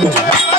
Yeah.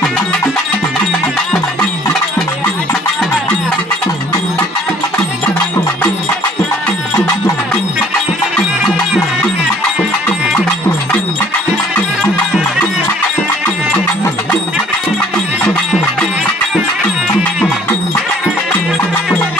அம்மா தாயே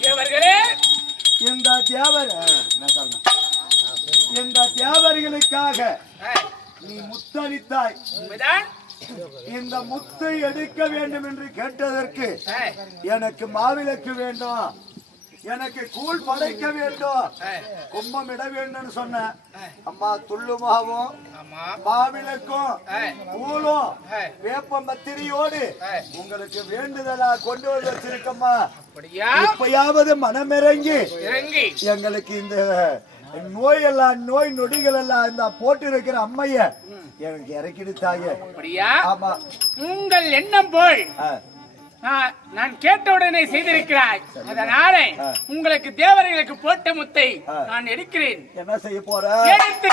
தேவர்களே! இந்த தேவர்? இந்த தேவர்களுக்காக நீ முத்தளித்தாய்? இந்த முத்தை எடுக்க வேண்டும் என்று கேட்டதற்கு எனக்கு மாவிளக்கு வேண்டும். எனக்கு கூழ் படைக்க வேண்டும். கும்பம் இட வேண்டும் சொன்ன அம்மா துள்ளுமாவும் மாவிளக்கும் கூழும் வேப்ப பத்திரியோடு உங்களுக்கு வேண்டுதலா கொண்டு வந்து வச்சிருக்கம்மா. இப்பயாவது மனமிறங்கி எங்களுக்கு இந்த நோய் எல்லாம் நோய் நொடிகள் எல்லாம் இந்த போட்டு இருக்கிற அம்மைய எனக்கு இறக்கிடு தாயே அப்படியா? ஆமா. உங்கள் எண்ணம் ஆ, நான் கேட்டவுடனே செய்திருக்கிறாய். அதனாலே உங்களுக்கு தேவர்களுக்கு போட்ட முத்தை நான் எடுக்கிறேன். என்ன செய்ய போற? எடுத்து